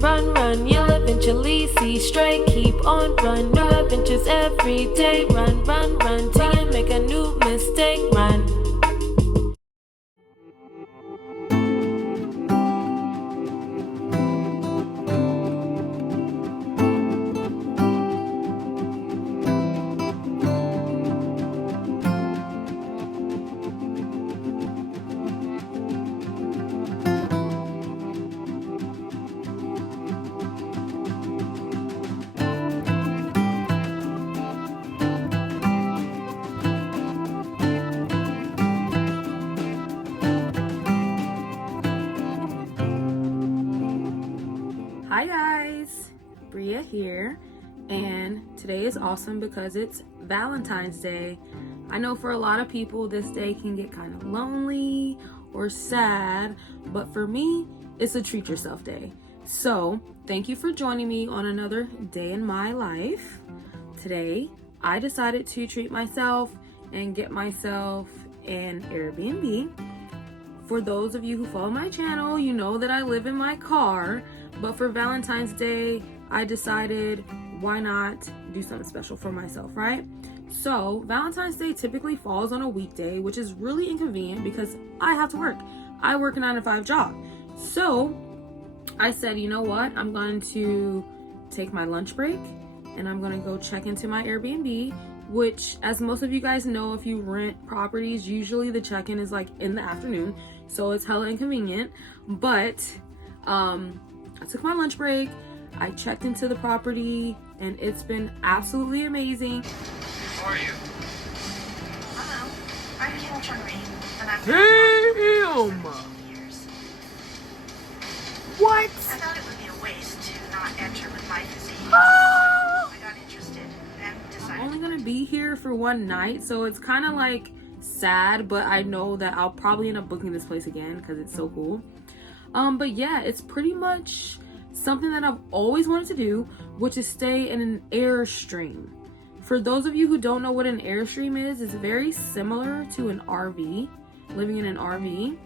run, run. You'll eventually see straight. Keep on run. New adventures every day. Run, run, run till you make a new mistake. Run. Hi guys, Bria here, and today is awesome because it's Valentine's Day. I know for a lot of people this day can get kind of lonely or sad, but for me, it's a treat yourself day. So thank you for joining me on another day in my life. Today, I decided to treat myself and get myself an Airbnb. For those of you who follow my channel, you know that I live in my car. But for Valentine's Day, I decided why not do something special for myself, right? So Valentine's Day typically falls on a weekday, which is really inconvenient because I have to work. I work a 9-to-5 job. So I said, you know what? I'm going to take my lunch break and I'm going to go check into my Airbnb, which, as most of you guys know, if you rent properties, usually the check-in is like in the afternoon. So it's hella inconvenient. But I took my lunch break, I checked into the property, and it's been absolutely amazing. Who are you? Hello, I'm TRYTREATS, and I've Damn! years. What? I thought it would be a waste to not enter with my physique. Ah! I got interested and decided. I'm only gonna be here for one night, so it's kind of like sad, but I know that I'll probably end up booking this place again because it's so cool. But yeah, it's pretty much something that I've always wanted to do, which is stay in an Airstream. For those of you who don't know what an Airstream is, it's very similar to an RV, living in an RV.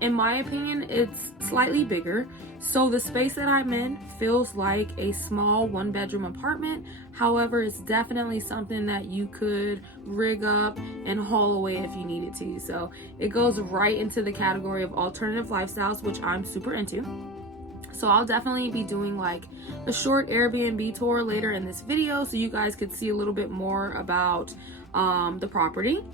In my opinion, it's slightly bigger. So the space that I'm in feels like a small 1-bedroom apartment. However, it's definitely something that you could rig up and haul away if you needed to. So it goes right into the category of alternative lifestyles, which I'm super into. So I'll definitely be doing like a short Airbnb tour later in this video so you guys could see a little bit more about the property.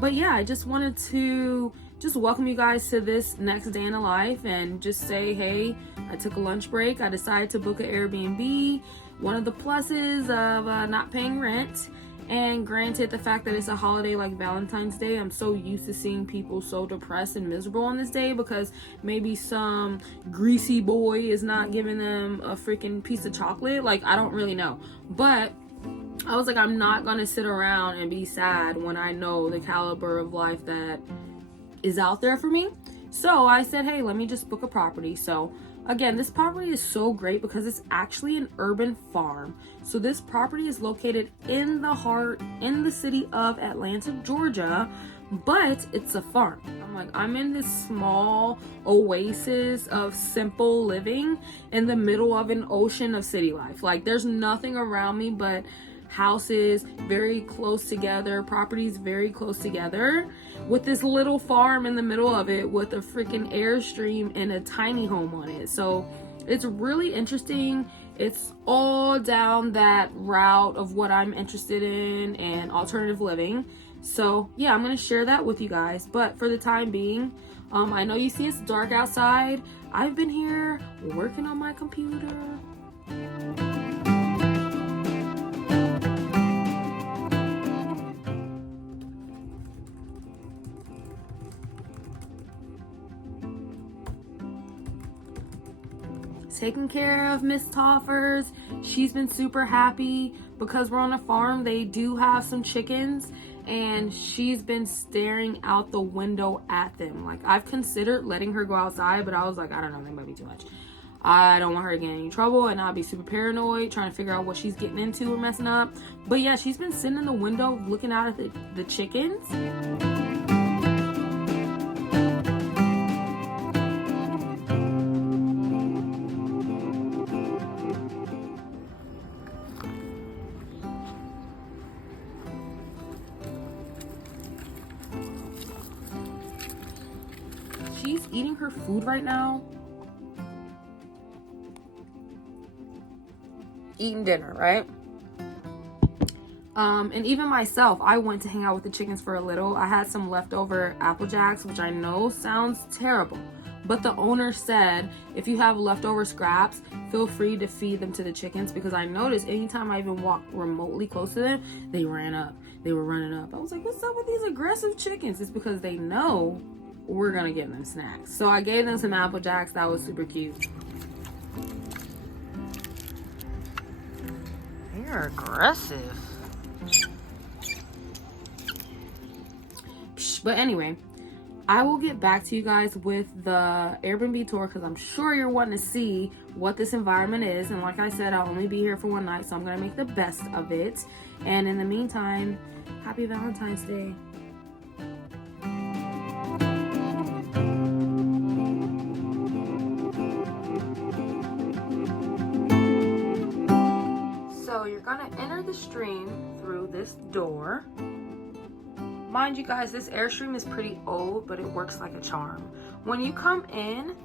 But yeah, I just wanted to welcome you guys to this next day in the life and just say, hey, I took a lunch break. I decided to book an Airbnb. One of the pluses of not paying rent, and granted the fact that it's a holiday like Valentine's Day, I'm so used to seeing people so depressed and miserable on this day because maybe some greasy boy is not giving them a freaking piece of chocolate. Like, I don't really know. But I was like, I'm not gonna sit around and be sad when I know the caliber of life that is out there for me. So I said, hey, let me just book a property. So again, this property is so great because it's actually an urban farm. So this property is located in the city of Atlanta, Georgia, but it's a farm. I'm in this small oasis of simple living in the middle of an ocean of city life. Like, there's nothing around me but houses very close together, properties very close together, with this little farm in the middle of it with a freaking Airstream and a tiny home on it. So it's really interesting. It's all down that route of what I'm interested in and alternative living. So yeah, I'm gonna share that with you guys. But for the time being, I know you see it's dark outside. I've been here working on my computer. Taking care of Miss Toffers. She's been super happy because we're on a farm. They do have some chickens and she's been staring out the window at them. Like, I've considered letting her go outside, but I was like, I don't know, that might be too much. I don't want her to get in any trouble and I'll be super paranoid trying to figure out what she's getting into or messing up. But yeah, she's been sitting in the window looking out at the chickens. her food right now. Eating dinner, right? And even myself, I went to hang out with the chickens for a little. I had some leftover Apple Jacks, which I know sounds terrible, but the owner said if you have leftover scraps, feel free to feed them to the chickens, because I noticed anytime I even walked remotely close to them, they ran up. They were running up. I was like, what's up with these aggressive chickens? It's because they know we're gonna give them snacks. So I gave them some Apple Jacks. That was super cute. They're aggressive. But anyway, I will get back to you guys with the Airbnb tour, because I'm sure you're wanting to see what this environment is. And like I said, I'll only be here for one night, so I'm going to make the best of it. And in the meantime, happy Valentine's Day. So you're going to enter the stream through this door. Mind you guys, this Airstream is pretty old, but it works like a charm. When you come in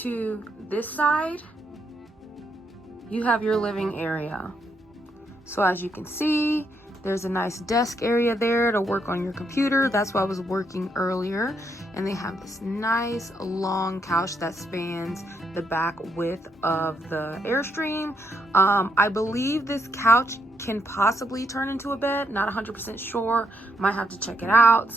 to this side, you have your living area. So as you can see, there's a nice desk area there to work on your computer. That's why I was working earlier. And they have this nice long couch that spans the back width of the Airstream. I believe this couch can possibly turn into a bed. Not 100% sure. Might have to check it out.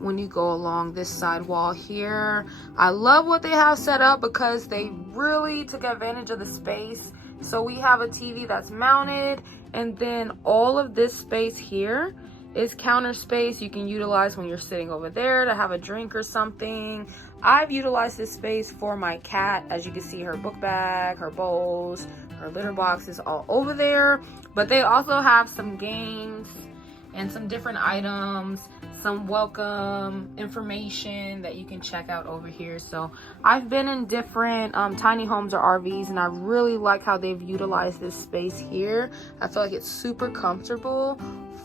When you go along this side wall here, I love what they have set up because they really took advantage of the space. So we have a TV that's mounted, and then all of this space here is counter space you can utilize when you're sitting over there to have a drink or something. I've utilized this space for my cat. As you can see, her book bag, her bowls, her litter boxes all over there. But they also have some games and some different items, some welcome information that you can check out over here. So I've been in different tiny homes or RVs, and I really like how they've utilized this space here. I feel like it's super comfortable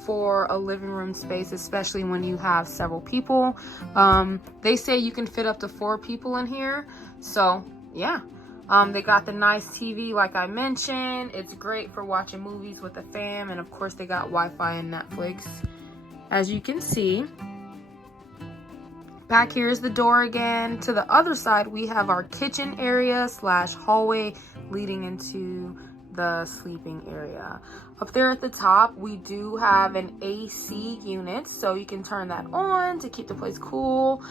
for a living room space, especially when you have several people. They say you can fit up to 4 people in here. So yeah. They got the nice TV like I mentioned. It's great for watching movies with the fam, and of course they got Wi-Fi and Netflix. As you can see, back here is the door again. To the other side, we have our kitchen area / hallway leading into the sleeping area. Up there at the top, we do have an AC unit, so you can turn that on to keep the place cool.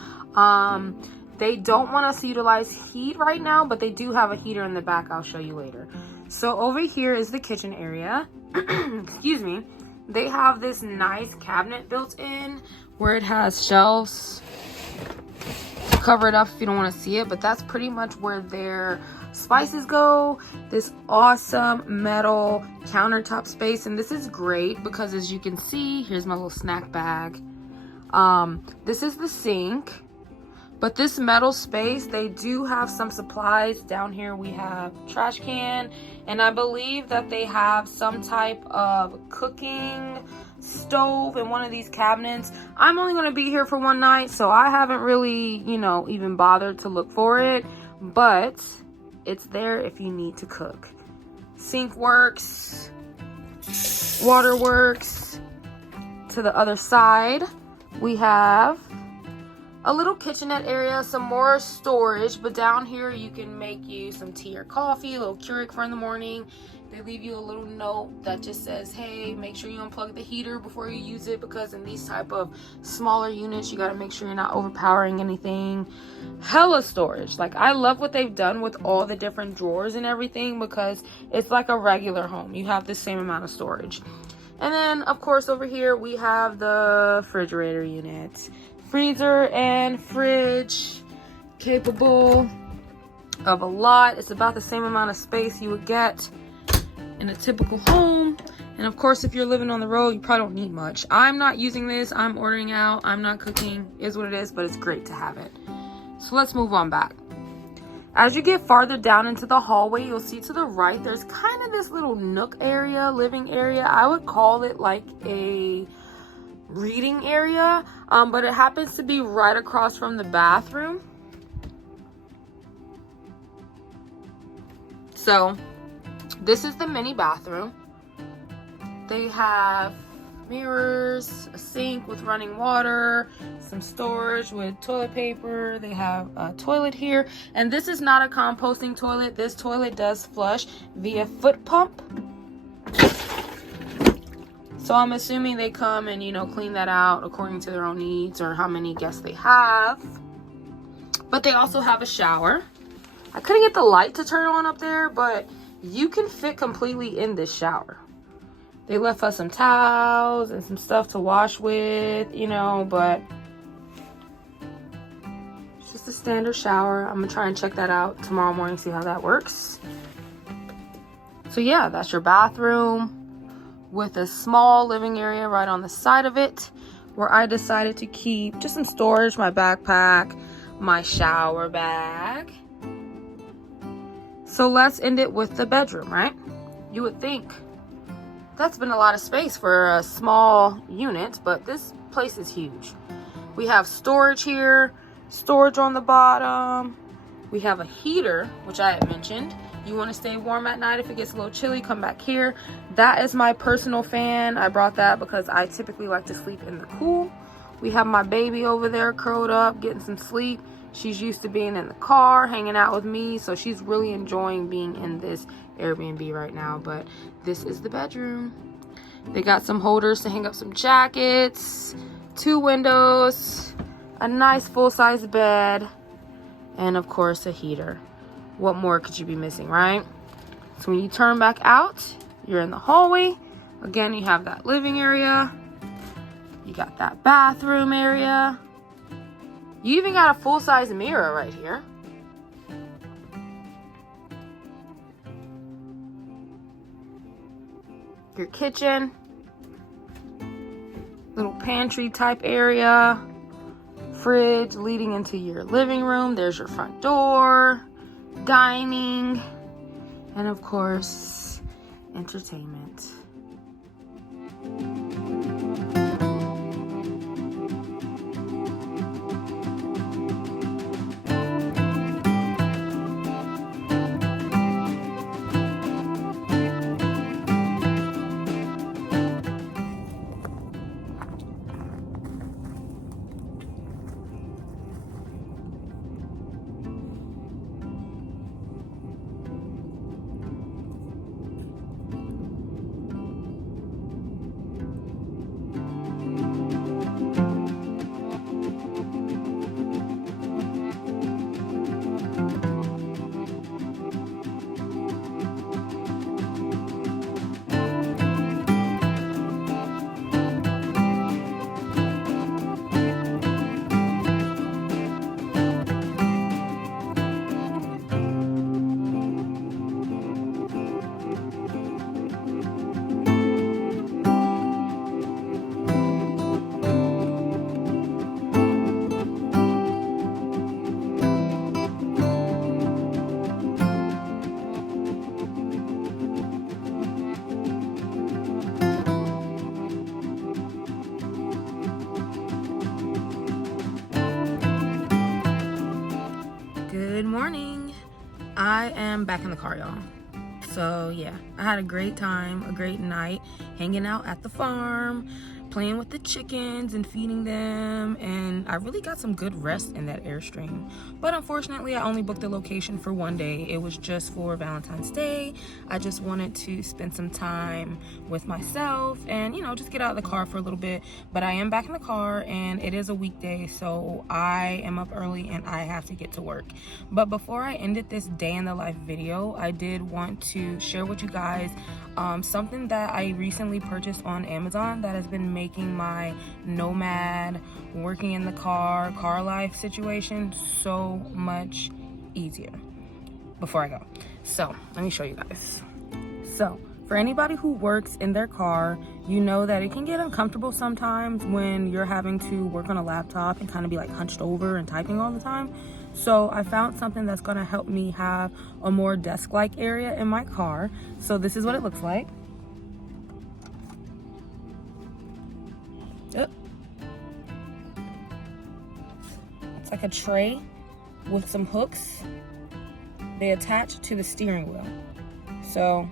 They don't want us to utilize heat right now, but they do have a heater in the back. I'll show you later. So over here is the kitchen area. Excuse me. They have this nice cabinet built in where it has shelves. Cover it up if you don't want to see it, but that's pretty much where their spices go. This awesome metal countertop space, and this is great because as you can see, here's my little snack bag. This is the sink. But this metal space, they do have some supplies. Down here we have trash can, and I believe that they have some type of cooking stove in one of these cabinets. I'm only going to be here for one night, so I haven't really, even bothered to look for it, but it's there if you need to cook. Sink works, water works. To the other side, we have a little kitchenette area, some more storage, but down here you can make you some tea or coffee, a little Keurig for in the morning. They leave you a little note that just says, hey, make sure you unplug the heater before you use it, because in these type of smaller units, you got to make sure you're not overpowering anything. Hella storage. Like, I love what they've done with all the different drawers and everything, because it's like a regular home. You have the same amount of storage. And then, of course, over here we have the refrigerator unit. Freezer and fridge, capable of a lot. It's about the same amount of space you would get in a typical home. And of course, if you're living on the road, you probably don't need much. I'm not using this. I'm ordering out. I'm not cooking. Is what it is, but it's great to have it. So let's move on back. As you get farther down into the hallway, you'll see to the right, there's kind of this little nook area, living area. I would call it like a reading area, but it happens to be right across from the bathroom. So this is the mini bathroom. They have mirrors, a sink with running water, some storage with toilet paper. They have a toilet here, and this is not a composting toilet. This toilet does flush via foot pump. So I'm assuming they come and, you know, clean that out according to their own needs or how many guests they have. But they also have a shower. I couldn't get the light to turn on up there, but you can fit completely in this shower. They left us some towels and some stuff to wash with, you know, but it's just a standard shower. I'm gonna try and check that out tomorrow morning, see how that works. So yeah, that's your bathroom with a small living area right on the side of it, where I decided to keep just some storage, my backpack, my shower bag. So let's end it with the bedroom, right? You would think that's been a lot of space for a small unit, but this place is huge. We have storage here, storage on the bottom. We have a heater, which I had mentioned. You want to stay warm at night if it gets a little chilly, come back here. That is my personal fan. I brought that because I typically like to sleep in the cool. We have my baby over there curled up, getting some sleep. She's used to being in the car, hanging out with me, so she's really enjoying being in this Airbnb right now. But this is the bedroom. They got some holders to hang up some jackets, 2 windows, a nice full-size bed, and of course a heater. What more could you be missing, right? So when you turn back out, you're in the hallway. Again, you have that living area. You got that bathroom area. You even got a full-size mirror right here. Your kitchen. Little pantry type area. Fridge leading into your living room. There's your front door. Dining. And of course, entertainment. Good morning. I am back in the car, y'all. So yeah, I had a great time, a great night hanging out at the farm, playing with the chickens and feeding them, and I really got some good rest in that Airstream. But unfortunately, I only booked the location for one day. It was just for Valentine's Day. I just wanted to spend some time with myself and, you know, just get out of the car for a little bit. But I am back in the car, and it is a weekday, so I am up early and I have to get to work. But before I ended this day in the life video, I did want to share with you guys something that I recently purchased on Amazon that has been making my nomad, working in the car life situation so much easier. Before I go, so let me show you guys. So for anybody who works in their car, you know that it can get uncomfortable sometimes when you're having to work on a laptop and kind of be like hunched over and typing all the time. So I found something that's going to help me have a more desk-like area in my car. So this is what it looks like. It's like a tray with some hooks. They attach to the steering wheel. So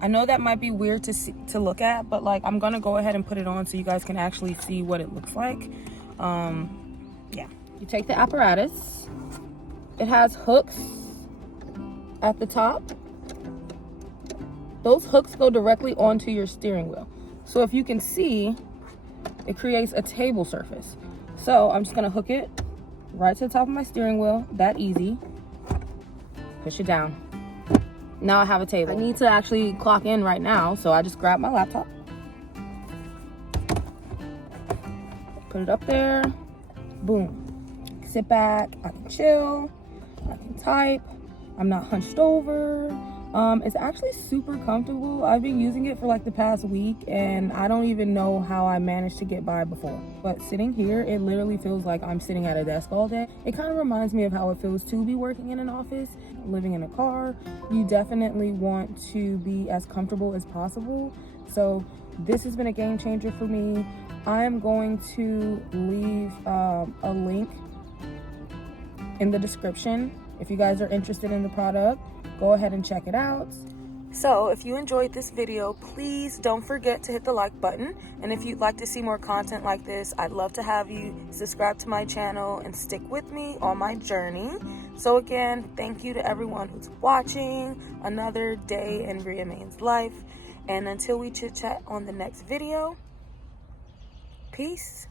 I know that might be weird to look at, but like I'm gonna go ahead and put it on so you guys can actually see what it looks like. Yeah, you take the apparatus. It has hooks at the top. Those hooks go directly onto your steering wheel. So if you can see, it creates a table surface. So I'm just gonna hook it right to the top of my steering wheel, that easy. Push it down. Now I have a table. I need to actually clock in right now, so I just grab my laptop. Put it up there, boom. Sit back, I can chill, I can type, I'm not hunched over. It's actually super comfortable. I've been using it for like the past week and I don't even know how I managed to get by before. But sitting here, it literally feels like I'm sitting at a desk all day. It kind of reminds me of how it feels to be working in an office, living in a car. You definitely want to be as comfortable as possible. So this has been a game changer for me. I am going to leave a link in the description. If you guys are interested in the product, go ahead and check it out. So if you enjoyed this video, please don't forget to hit the like button. And if you'd like to see more content like this, I'd love to have you subscribe to my channel and stick with me on my journey. So again, thank you to everyone who's watching another day in Bria-maine's life. And until we chit chat on the next video, peace.